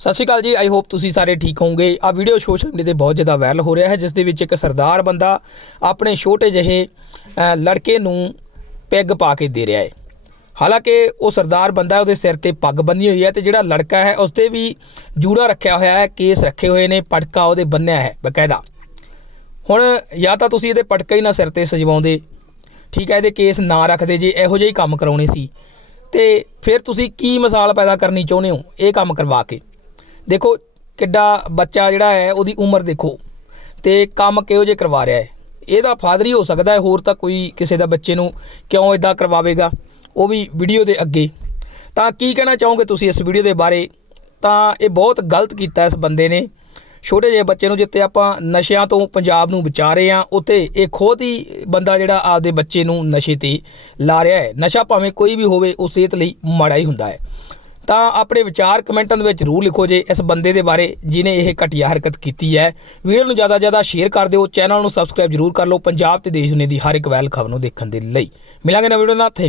ਸਤਿ ਸ਼੍ਰੀ ਅਕਾਲ ਜੀ I hope ਤੁਸੀਂ ਸਾਰੇ ਠੀਕ ਹੋਵੋਗੇ। ਆ ਵੀਡੀਓ ਸੋਸ਼ਲ ਮੀਡੀਆ ਤੇ ਬਹੁਤ ਜ਼ਿਆਦਾ ਵਾਇਰਲ ਹੋ ਰਿਹਾ ਹੈ, ਜਿਸ ਦੇ ਵਿੱਚ ਇੱਕ ਸਰਦਾਰ ਬੰਦਾ ਆਪਣੇ ਛੋਟੇ ਜਿਹੇ ਲੜਕੇ ਨੂੰ ਪੈਗ ਪਾ ਕੇ ਦੇ ਰਿਹਾ ਹੈ। ਹਾਲਾਂਕਿ ਉਹ ਸਰਦਾਰ ਬੰਦਾ ਉਹਦੇ ਸਿਰ ਤੇ ਪੱਗ ਬੰਨੀ ਹੋਈ ਹੈ ਤੇ ਜਿਹੜਾ ਲੜਕਾ ਹੈ, ਉਸ ਤੇ ਵੀ ਜੂੜਾ ਰੱਖਿਆ ਹੋਇਆ ਹੈ, ਕੇਸ ਰੱਖੇ ਹੋਏ ਨੇ, ਪਟਕਾ ਉਹਦੇ ਬੰਨਿਆ ਹੈ, ਬਕਾਇਦਾ। ਹੁਣ ਜਾਂ ਤਾਂ ਤੁਸੀਂ ਇਹਦੇ ਪਟਕਾ ਹੀ ਨਾ ਸਿਰ ਤੇ ਸਜਵਾਉਂਦੇ, ਠੀਕ ਹੈ, ਇਹਦੇ ਕੇਸ ਨਾ ਰੱਖਦੇ ਜੇ, ਇਹੋ ਜਿਹੇ ਹੀ ਕੰਮ ਕਰਾਉਣੇ ਸੀ। ਤੇ ਫਿਰ ਤੁਸੀਂ ਕੀ ਮਿਸਾਲ ਪੈਦਾ ਕਰਨੀ ਚਾਹੁੰਦੇ ਹੋ, ਇਹ ਕੰਮ ਕਰਵਾ ਕੇ? ਦੇਖੋ, ਕਿੱਡਾ ਬੱਚਾ ਜਿਹੜਾ ਹੈ, ਉਹਦੀ ਉਮਰ ਦੇਖੋ ਤੇ ਕੰਮ ਕਿਹੋ ਜਿਹੇ ਕਰਵਾ ਰਿਹਾ ਹੈ। ਇਹਦਾ ਫਾਦਰ ਹੀ ਹੋ ਸਕਦਾ ਹੈ, ਹੋਰ ਤਾਂ ਕੋਈ ਕਿਸੇ ਦਾ ਬੱਚੇ ਨੂੰ ਕਿਉਂ ਇਦਾਂ ਕਰਵਾਵੇਗਾ? ਉਹ ਵੀ ਵੀਡੀਓ ਦੇ ਅੱਗੇ। ਤਾਂ ਕੀ ਕਹਿਣਾ ਚਾਹੋਗੇ ਤੁਸੀਂ ਇਸ ਵੀਡੀਓ ਦੇ ਬਾਰੇ? ਤਾਂ ਇਹ ਬਹੁਤ ਗਲਤ ਕੀਤਾ ਇਸ ਬੰਦੇ ਨੇ। ਛੋਟੇ ਜਿਹੇ ਬੱਚੇ ਨੂੰ ਜਿੱਤੇ ਆਪਾਂ ਨਸ਼ਿਆਂ ਤੋਂ ਪੰਜਾਬ ਨੂੰ ਬਚਾ ਰਹੇ ਆ ਉੱਥੇ ਇਹ ਖੋਦ ਹੀ ਬੰਦਾ ਜਿਹੜਾ ਆਪਦੇ ਬੱਚੇ ਨੂੰ ਨਸ਼ੇ ਤੇ ਲਾ ਰਿਹਾ ਹੈ। ਨਸ਼ਾ ਭਾਵੇਂ ਕੋਈ ਵੀ ਹੋਵੇ, ਉਹ ਸਿਹਤ ਲਈ ਮਾੜਾ ਹੀ ਹੁੰਦਾ ਹੈ। ਤਾਂ ਆਪਣੇ ਵਿਚਾਰ ਕਮੈਂਟਾਂ ਦੇ ਵਿੱਚ ਜ਼ਰੂਰ ਲਿਖੋ ਜੇ ਇਸ ਬੰਦੇ ਦੇ ਬਾਰੇ ਜਿਨੇ ਇਹ ਘਟੀਆ ਹਰਕਤ ਕੀਤੀ ਹੈ। ਵੀਡੀਓ ਨੂੰ ਜ਼ਿਆਦਾ ਜ਼ਿਆਦਾ ਸ਼ੇਅਰ ਕਰ ਦਿਓ ਚੈਨਲ ਨੂੰ ਸਬਸਕ੍ਰਾਈਬ ਜ਼ਰੂਰ ਕਰ ਲਓ, ਪੰਜਾਬ ਤੇ ਦੇਸ਼ ਦੁਨੀਆ ਦੀ ਹਰ ਇੱਕ ਵੈਲ ਖਬਰ ਨੂੰ ਦੇਖਣ ਦੇ ਲਈ। ਮਿਲਾਂਗੇ ਨਵੀਂ ਵੀਡੀਓ ਨਾਲ ਥੈਂਕ